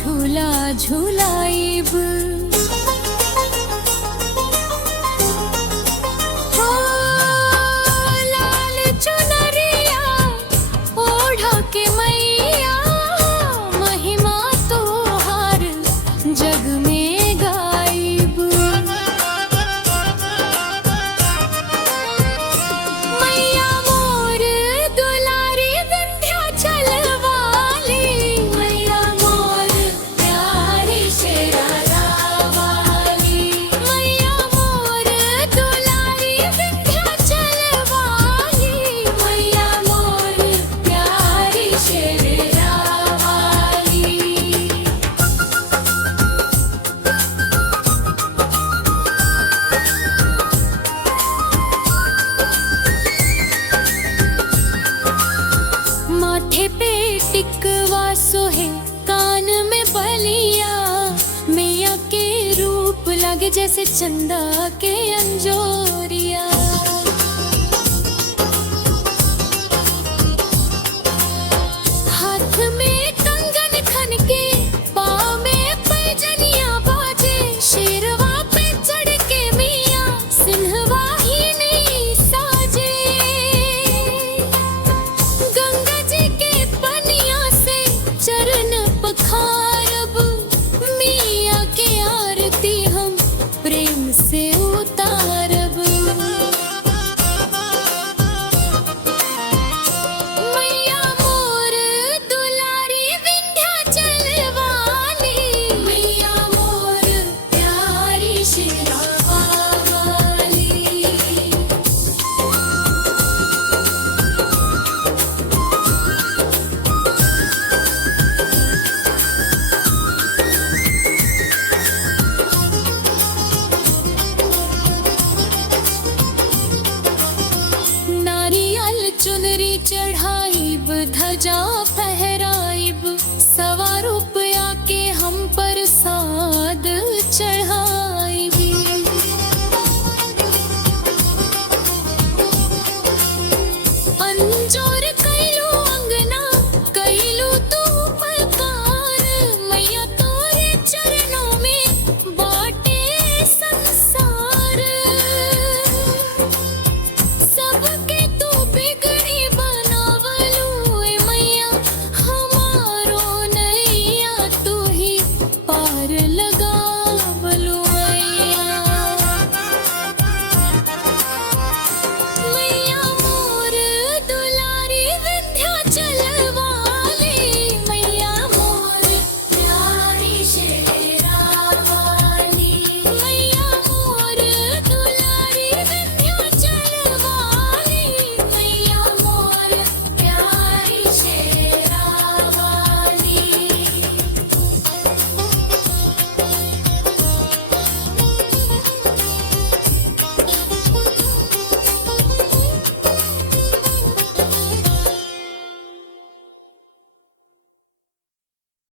झूला झूलाइब। हो लाल चुनरिया ओढ़ा के मैया, महिमा तोहार जग में गाइब। मैया मोर दुलारी विंध्याचल वाली, मैया मोर प्यारी शेरा वाली, मैया मोर दुलारी विंध्याचल वाली, मैया मोर प्यारी शेरा वाली। माथे पे टिकवा सोहे, कान में बलिया, मैया के रूप लगे जैसे चंदा के अंजोरी।